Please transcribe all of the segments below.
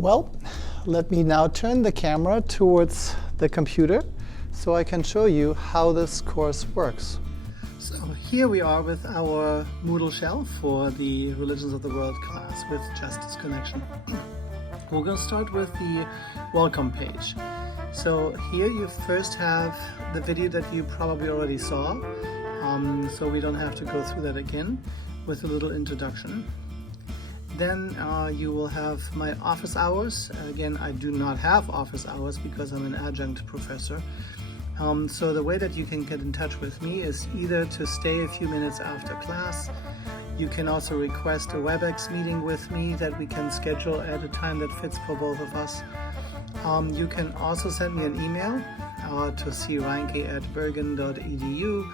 Well, let me now turn the camera towards the computer so I can show you how this course works. So here we are with our Moodle shell for the Religions of the World class with Justice Connection. We're going to start with the welcome page. So here you first have the video that you probably already saw, so we don't have to go through that again, with a little introduction. Then you will have my office hours. Again, I do not have office hours because I'm an adjunct professor. So the way that you can get in touch with me is either to stay a few minutes after class. You can also request a WebEx meeting with me that we can schedule at a time that fits for both of us. You can also send me an email to Reinke@bergen.edu.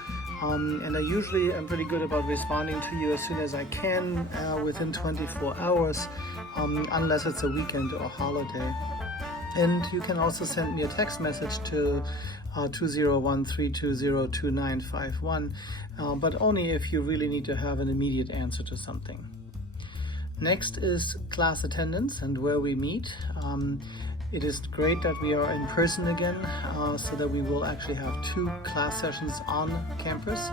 And I usually am pretty good about responding to you as soon as I can, within 24 hours, unless it's a weekend or holiday. And you can also send me a text message to 201-320-2951, but only if you really need to have an immediate answer to something. Next is class attendance and where we meet. It is great that we are in person again, so that we will actually have 2 class sessions on campus.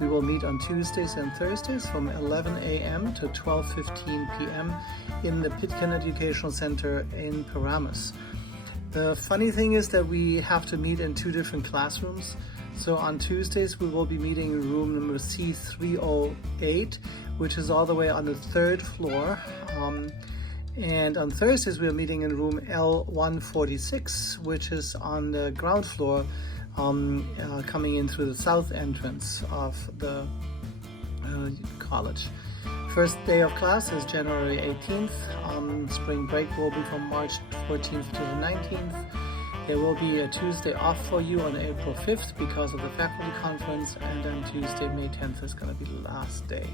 We will meet on Tuesdays and Thursdays from 11 a.m. to 12:15 p.m. in the Pitkin Educational Center in Paramus. The funny thing is that we have to meet in 2 different classrooms. So on Tuesdays we will be meeting in room number C308, which is all the way on the 3rd floor. And on Thursdays we are meeting in room L146, which is on the ground floor, coming in through the south entrance of the college. First day of class is January 18th. Spring break will be from March 14th to the 19th. There will be a Tuesday off for you on April 5th because of the faculty conference, and then Tuesday, May 10th is going to be the last day.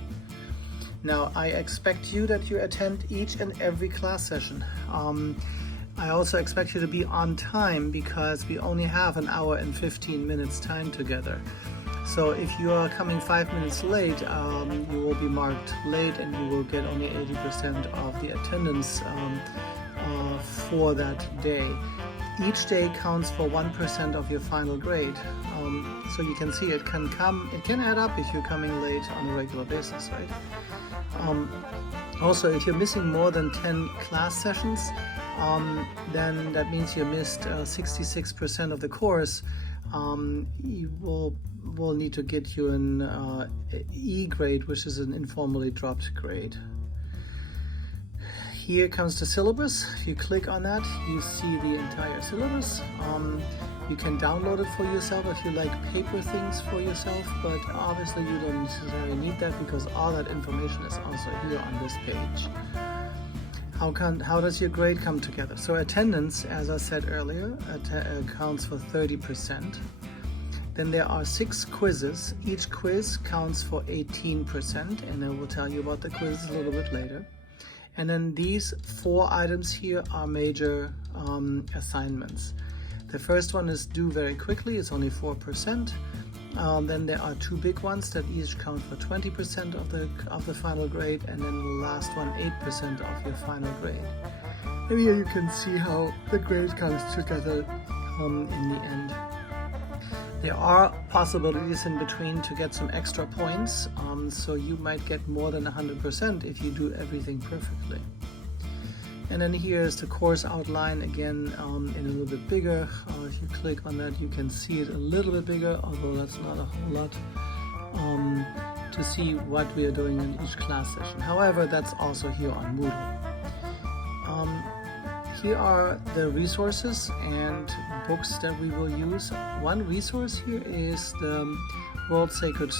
Now, I expect you that you attend each and every class session. I also expect you to be on time because we only have an hour and 15 minutes time together. So if you are coming 5 minutes late, you will be marked late and you will get only 80% of the attendance for that day. Each day counts for 1% of your final grade. So you can see it can add up if you're coming late on a regular basis, right? Also, if you're missing more than 10 class sessions, then that means you missed 66% of the course. You will need to get you an E grade, which is an informally dropped grade. Here comes the syllabus. If you click on that, you see the entire syllabus. You can download it for yourself if you like paper things for yourself, but obviously you don't necessarily need that because all that information is also here on this page. How does your grade come together? So attendance, as I said earlier, accounts for 30%. Then there are 6 quizzes. Each quiz counts for 18%, and I will tell you about the quizzes a little bit later. And then these 4 items here are major assignments. The first one is due very quickly, it's only 4%. Then there are 2 big ones that each count for 20% of the final grade, and then the last one 8% of your final grade. And here you can see how the grade comes together in the end. There are possibilities in between to get some extra points, so you might get more than 100% if you do everything perfectly. And then here is the course outline again, in a little bit bigger. If you click on that, you can see it a little bit bigger, although that's not a whole lot, to see what we are doing in each class session. However, that's also here on Moodle. Here are the resources and books that we will use. One resource here is the World Sacred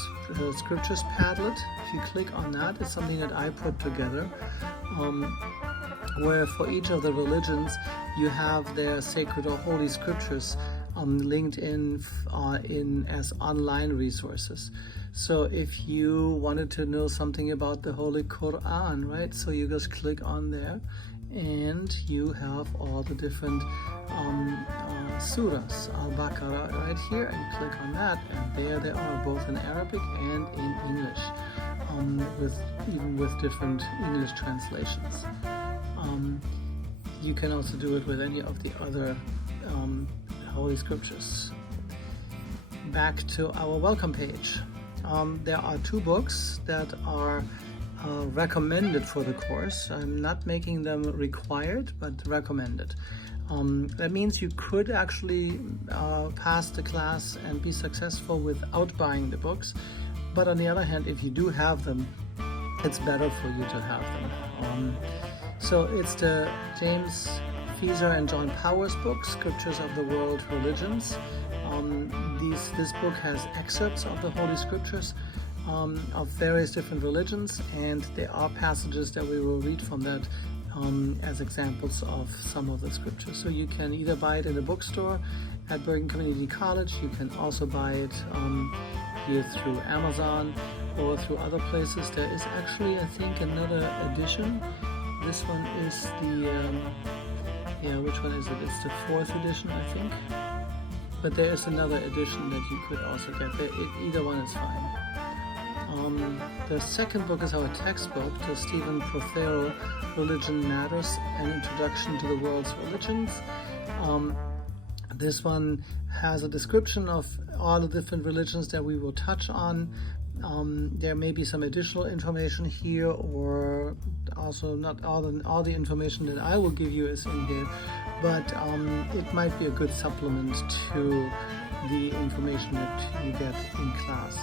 Scriptures Padlet. If you click on that, it's something that I put together, where for each of the religions you have their sacred or holy scriptures linked in as online resources. So if you wanted to know something about the Holy Quran, right, so you just click on there and you have all the different surahs, Al-Baqarah right here, and click on that, and there they are, both in Arabic and in English, even with different English translations. you can also do it with any of the other Holy Scriptures. Back to our welcome page. There are 2 books that are recommended for the course. I'm not making them required, but recommended. That means you could actually pass the class and be successful without buying the books. But on the other hand, if you do have them, it's better for you to have them. So it's the James Feser and John Powers book, Scriptures of the World Religions. This book has excerpts of the Holy Scriptures of various different religions, and there are passages that we will read from that as examples of some of the scriptures. So you can either buy it in a bookstore at Bergen Community College, you can also buy it here through Amazon or through other places. There is actually, I think, another edition. This one is the, which one is it? It's the 4th edition, I think. But there is another edition that you could also get. Either one is fine. The second book is our textbook, the Stephen Prothero, Religion Matters, An Introduction to the World's Religions. This one has a description of all the different religions that we will touch on. There may be some additional information here, or also not all the information that I will give you is in here, but it might be a good supplement to the information that you get in class.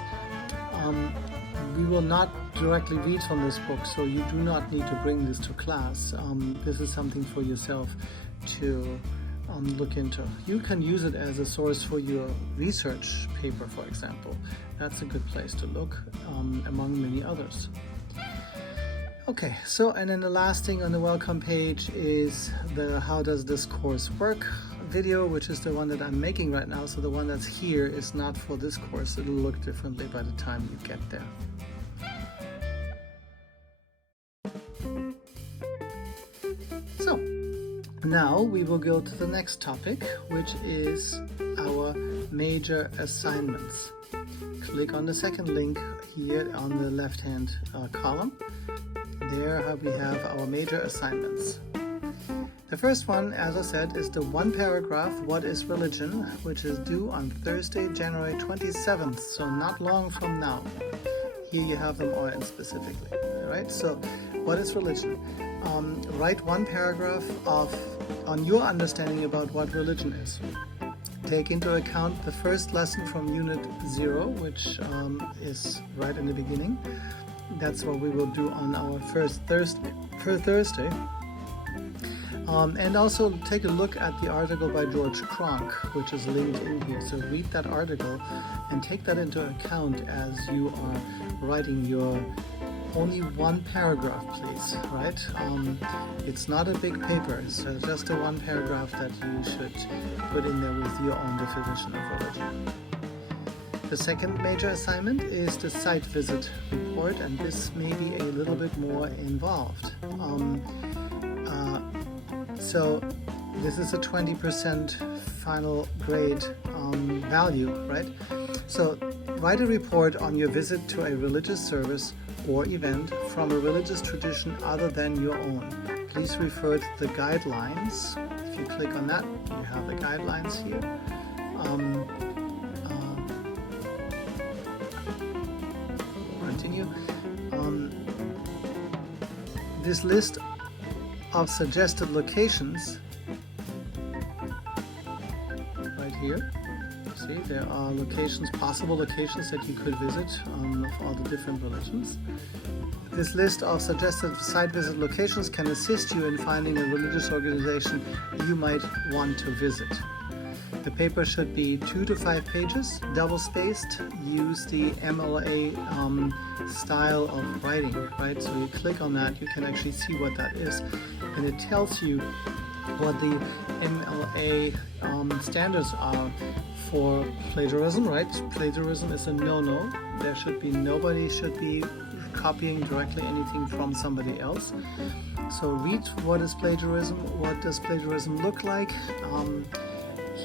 We will not directly read from this book, so you do not need to bring this to class. This is something for yourself to look into. You can use it as a source for your research paper, for example. That's a good place to look, among many others. Okay, so and then the last thing on the welcome page is the How Does This Course Work video, which is the one that I'm making right now. So the one that's here is not for this course. It'll look differently by the time you get there. So now we will go to the next topic, which is our major assignments. Click on the second link here on the left-hand column. There we have our major assignments. The first one, as I said, is the 1 paragraph, What is Religion?, which is due on Thursday, January 27th, so not long from now. Here you have them all in specifically. All right, so what is religion? Write 1 paragraph on your understanding about what religion is. Take into account the first lesson from Unit 0, which is right in the beginning. That's what we will do on our first Thursday. And also take a look at the article by George Cronk, which is linked in here. So read that article and take that into account as you are writing your only 1 paragraph, please, right? It's not a big paper, so just a 1 paragraph that you should put in there with your own definition of religion. The second major assignment is the site visit report, and this may be a little bit more involved. So this is a 20% final grade value, right? So write a report on your visit to a religious service or event from a religious tradition other than your own. Please refer to the guidelines. If you click on that, you have the guidelines here. Continue. This list of suggested locations right here. See, there are locations, possible locations that you could visit of all the different religions. This list of suggested site visit locations can assist you in finding a religious organization you might want to visit. The paper should be 2 to 5 pages, double-spaced. Use the MLA style of writing, right? So you click on that, you can actually see what that is. And it tells you what the MLA standards are for plagiarism, right? Plagiarism is a no-no. Nobody should be copying directly anything from somebody else. So read what is plagiarism, what does plagiarism look like.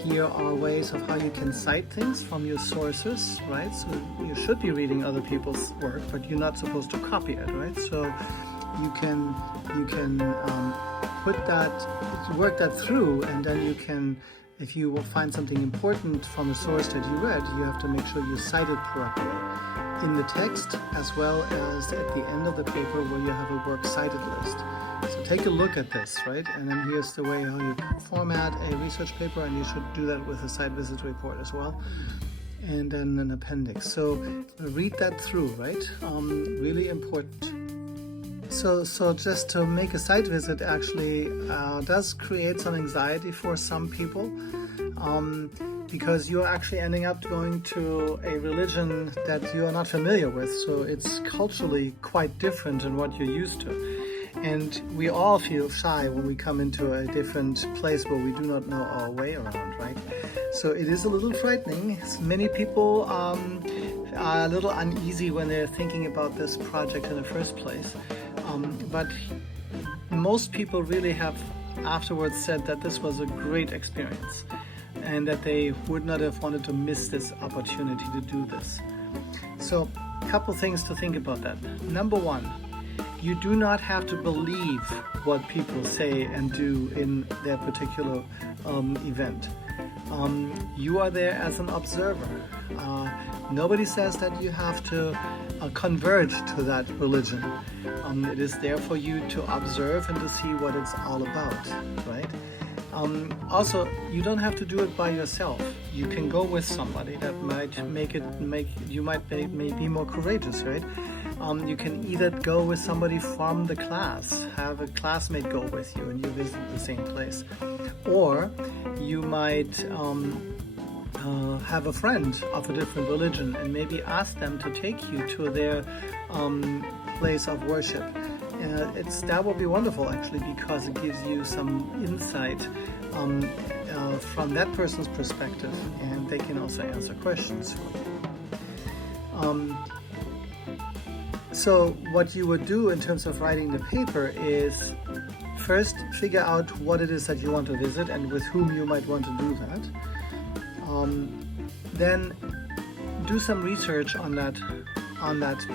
Here are ways of how you can cite things from your sources, right? So you should be reading other people's work, but you're not supposed to copy it, right? So you can work that through, and then you can, if you will find something important from a source that you read, you have to make sure you cite it properly in the text as well as at the end of the paper where you have a works cited list. So take a look at this, right? And then here's the way how you format a research paper, and you should do that with a site visit report as well. And then an appendix. So read that through, right? Really important. So just to make a site visit actually does create some anxiety for some people, because you're actually ending up going to a religion that you are not familiar with. So it's culturally quite different than what you're used to. And we all feel shy when we come into a different place where we do not know our way around, right? So it is a little frightening. Many people are a little uneasy when they're thinking about this project in the first place. But most people really have afterwards said that this was a great experience and that they would not have wanted to miss this opportunity to do this. So a couple things to think about that. Number one, you do not have to believe what people say and do in their particular event. You are there as an observer. Nobody says that you have to convert to that religion. It is there for you to observe and to see what it's all about, right? Also, you don't have to do it by yourself. You can go with somebody that might you might be more courageous, right? You can either go with somebody from the class, have a classmate go with you and you visit the same place. Or you might have a friend of a different religion and maybe ask them to take you to their place of worship. That will be wonderful actually, because it gives you some insight from that person's perspective, and they can also answer questions for you. So what you would do in terms of writing the paper is first figure out what it is that you want to visit and with whom you might want to do that. Then do some research on that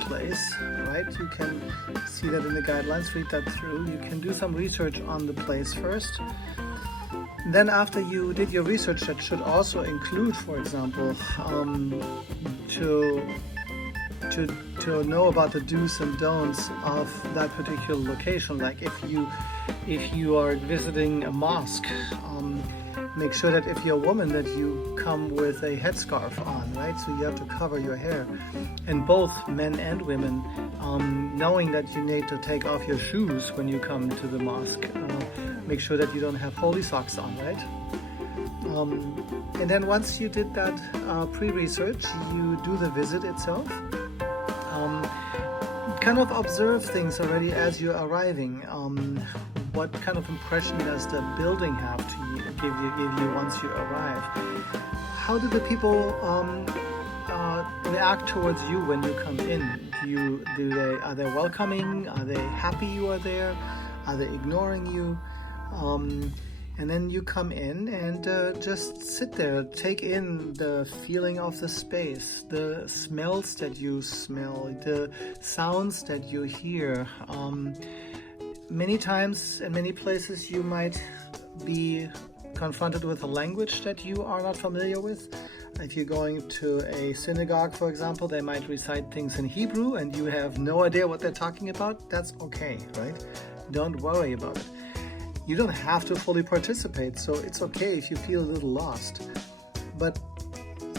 place, right? You can see that in the guidelines, read that through. You can do some research on the place first. Then after you did your research, that should also include, for example, to know about the do's and don'ts of that particular location. Like if you are visiting a mosque, make sure that if you're a woman that you come with a headscarf on, right? So you have to cover your hair. And both men and women, knowing that you need to take off your shoes when you come to the mosque, make sure that you don't have holy socks on, right? And then once you did that pre-research, you do the visit itself. Kind of observe things already as you're arriving. What kind of impression does the building have to give you once you arrive? How do the people react towards you when you come in? Are they welcoming? Are they happy you are there? Are they ignoring you? And then you come in and just sit there, take in the feeling of the space, the smells that you smell, the sounds that you hear. Many times in many places you might be confronted with a language that you are not familiar with. If you're going to a synagogue, for example, they might recite things in Hebrew and you have no idea what they're talking about. That's okay, right? Don't worry about it. You don't have to fully participate, so it's okay if you feel a little lost. But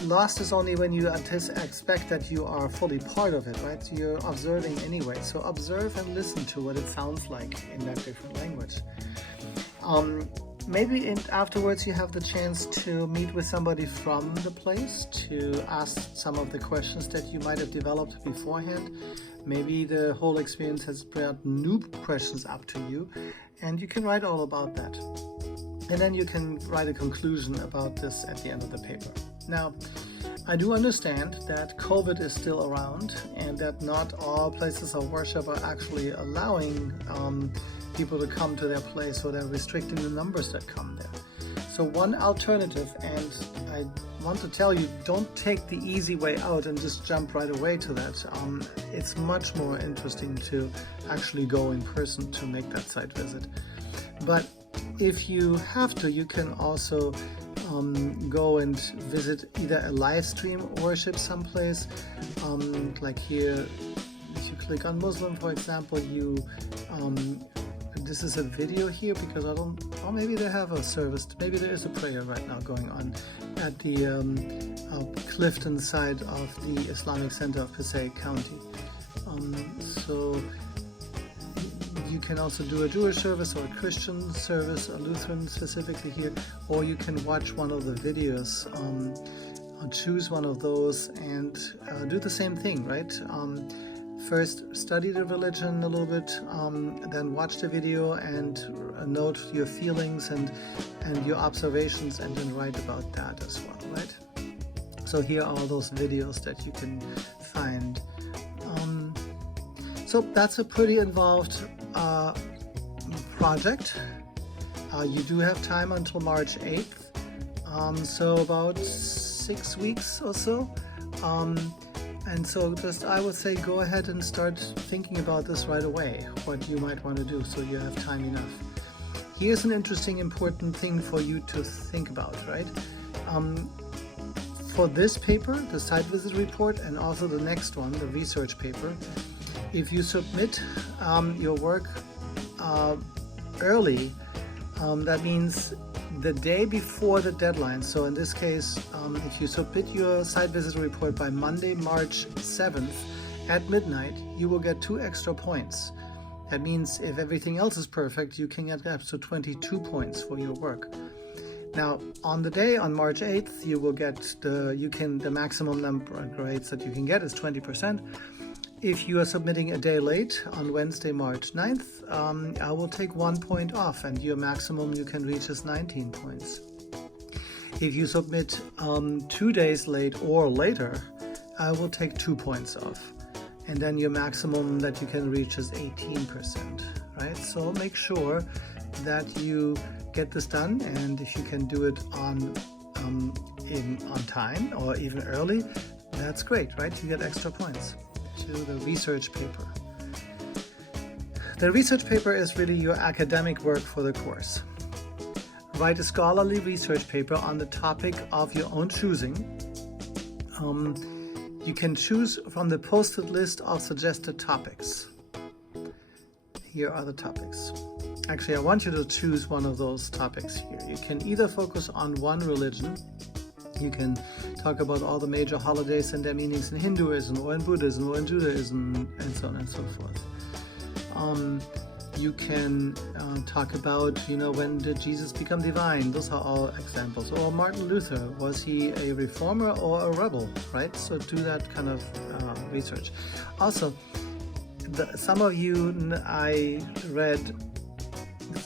lost is only when you expect that you are fully part of it, right? So you're observing anyway. So observe and listen to what it sounds like in that different language. Maybe afterwards you have the chance to meet with somebody from the place to ask some of the questions that you might have developed beforehand. Maybe the whole experience has brought new questions up to you, and you can write all about that. And then you can write a conclusion about this at the end of the paper. Now, I do understand that COVID is still around and that not all places of worship are actually allowing people to come to their place, or they're restricting the numbers that come there. So one alternative, and I want to tell you, don't take the easy way out and just jump right away to that. It's much more interesting to actually go in person to make that site visit. But if you have to, you can also go and visit either a live stream worship someplace, like here. If you click on Muslim, for example, this is a video here because or maybe they have a service, maybe there is a prayer right now going on at the Clifton side of the Islamic Center of Passaic County. So you can also do a Jewish service or a Christian service, a Lutheran specifically here, or you can watch one of the videos, choose one of those and do the same thing, right? First, study the religion a little bit, then watch the video and note your feelings and your observations, and then write about that as well, right? So here are all those videos that you can find. So that's a pretty involved project. You do have time until March 8th, so about 6 weeks or so. And so I would say go ahead and start thinking about this right away, what you might want to do, so you have time enough. Here's an interesting, important thing for you to think about, right? For this paper, the site visit report, and also the next one, the research paper, if you submit your work early, that means the day before the deadline. So in this case, if you submit your site visit report by Monday, March 7th at midnight, you will get 2 extra points. That means if everything else is perfect, you can get up to 22 points for your work. Now, on the day, on March 8th, you will get the maximum number of grades that you can get is 20%. If you are submitting a day late on Wednesday, March 9th, I will take 1 point off, and your maximum you can reach is 19 points. If you submit 2 days late or later, I will take 2 points off, and then your maximum that you can reach is 18%, right? So make sure that you get this done, and if you can do it on time or even early, that's great, right? You get extra points. To the research paper. The research paper is really your academic work for the course. Write a scholarly research paper on the topic of your own choosing. You can choose from the posted list of suggested topics. Here are the topics. Actually, I want you to choose one of those topics here. You can either focus on one religion. You can talk about all the major holidays and their meanings in Hinduism or in Buddhism or in Judaism, and so on and so forth. You can talk about, when did Jesus become divine? Those are all examples. Or Martin Luther, was he a reformer or a rebel, right? So do that kind of research. Also, some of you I read,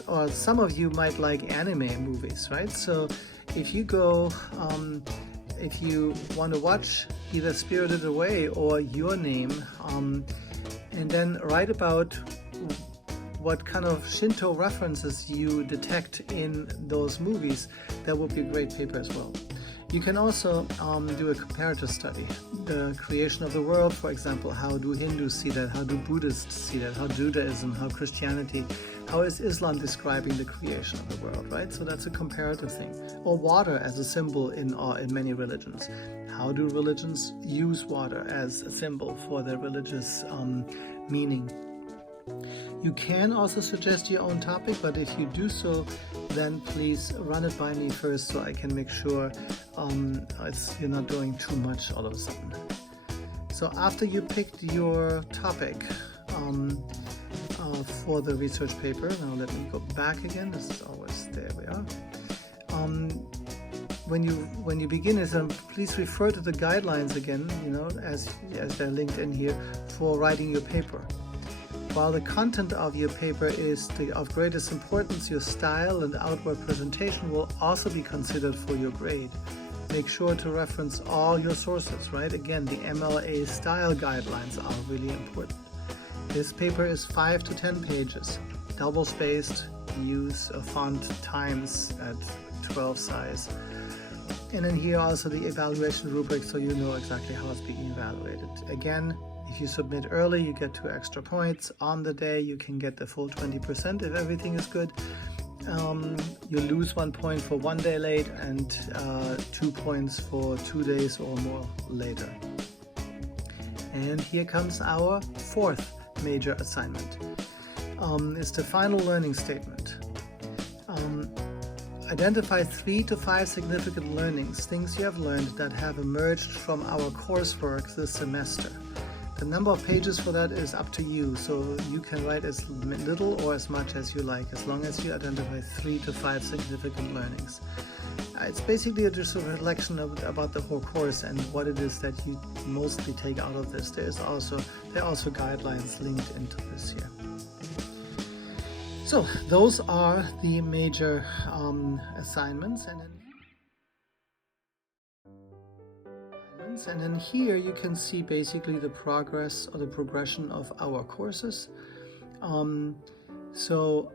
or some of you might like anime movies, right? So if you go, if you want to watch either Spirited Away or Your Name, and then write about what kind of Shinto references you detect in those movies, that would be a great paper as well. You can also do a comparative study. The creation of the world, for example. How do Hindus see that? How do Buddhists see that? How Judaism, how Christianity, how is Islam describing the creation of the world, right? So that's a comparative thing. Or water as a symbol in many religions. How do religions use water as a symbol for their religious meaning? You can also suggest your own topic, but if you do so, then please run it by me first so I can make sure you're not doing too much all of a sudden. So after you picked your topic for the research paper, now let me go back again. This is always, there we are. When you begin this, please refer to the guidelines again, as they're linked in here for writing your paper. While the content of your paper is of greatest importance, your style and outward presentation will also be considered for your grade. Make sure to reference all your sources, right? Again, the MLA style guidelines are really important. This paper is 5 to 10 pages, double-spaced, use a font Times at 12 size. And then here also the evaluation rubric, so you know exactly how it's being evaluated. Again, if you submit early, you get 2 extra points. On the day, you can get the full 20% if everything is good. you lose 1 point for 1 day late and 2 points for 2 days or more later. And here comes our fourth major assignment. It's the final learning statement. Identify 3 to 5 significant learnings, things you have learned that have emerged from our coursework this semester. The number of pages for that is up to you, so you can write as little or as much as you like, as long as you identify 3 to 5 significant learnings. It's basically just a reflection about the whole course and what it is that you mostly take out of this. There are also guidelines linked into this here. So those are the major assignments, and then here you can see basically the progress or the progression of our courses. So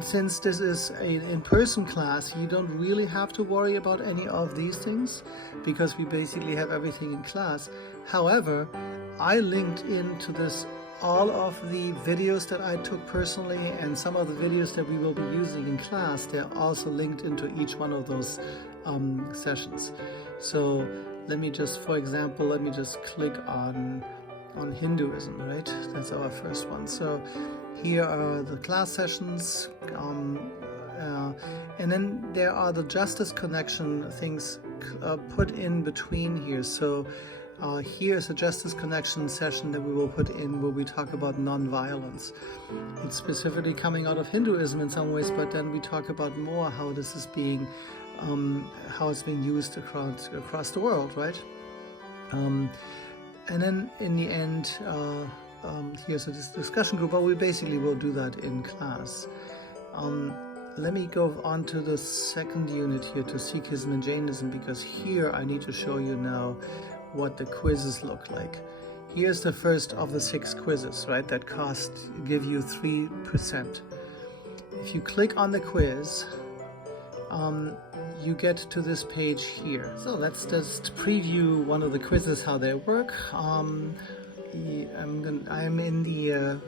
since this is an in-person class, you don't really have to worry about any of these things because we basically have everything in class. However, I linked into this all of the videos that I took personally, and some of the videos that we will be using in class, they're also linked into each one of those sessions. So let me just, for example, click on Hinduism, right? That's our first one. So here are the class sessions, and then there are the justice connection things put in between here. So here's a justice connection session that we will put in where we talk about non-violence. It's specifically coming out of Hinduism in some ways, but then we talk about more how this is being, how it's being used across the world, right? And then in the end, here's a discussion group, but we basically will do that in class. Let me go on to the second unit here, to Sikhism and Jainism, because here I need to show you now what the quizzes look like. Here's the first of the 6 quizzes, right, that give you 3%. If you click on the quiz, you get to this page here. So let's just preview one of the quizzes, how they work. I'm in the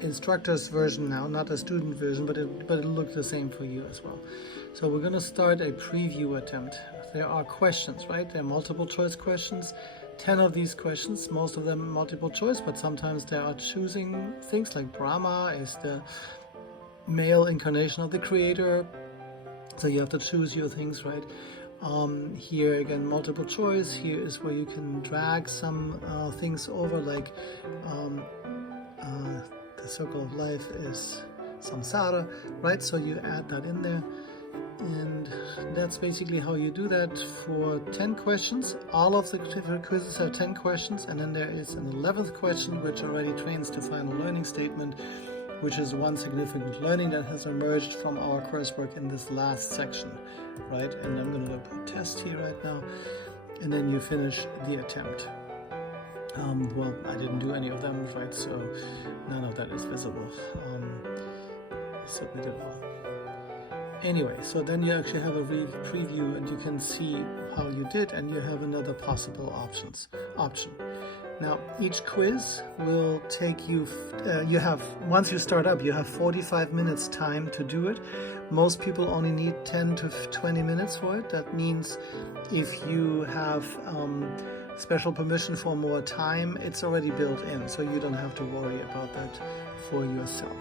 instructor's version now, not a student version, but it'll look the same for you as well. So we're going to start a preview attempt. There are questions, right? There are multiple choice questions. 10 of these questions, most of them multiple choice, but sometimes there are choosing things like Brahma is the male incarnation of the creator. So you have to choose your things, right? Here again, multiple choice. Here is where you can drag some things over, like the circle of life is samsara, right? So you add that in there. And that's basically how you do that for 10 questions. All of the quizzes have 10 questions, and then there is an 11th question, which already trains to final learning statement, which is one significant learning that has emerged from our coursework in this last section, right? And I'm going to put test here right now, and then you finish the attempt. Well, I didn't do any of them, right? So none of that is visible. Submitted all. Anyway, so then you actually have a preview and you can see how you did, and you have another possible option. Now, each quiz will take you, once you start up, you have 45 minutes time to do it. Most people only need 10 to 20 minutes for it. That means if you have special permission for more time, it's already built in, so you don't have to worry about that for yourself.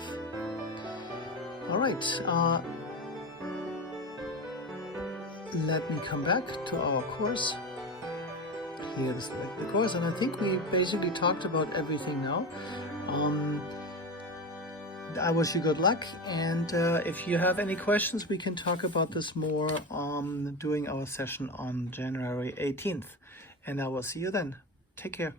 All right. Let me come back to our course. Here's the course, and I think we basically talked about everything now. I wish you good luck, and if you have any questions, we can talk about this more during our session on January 18th, and I will see you then. Take care.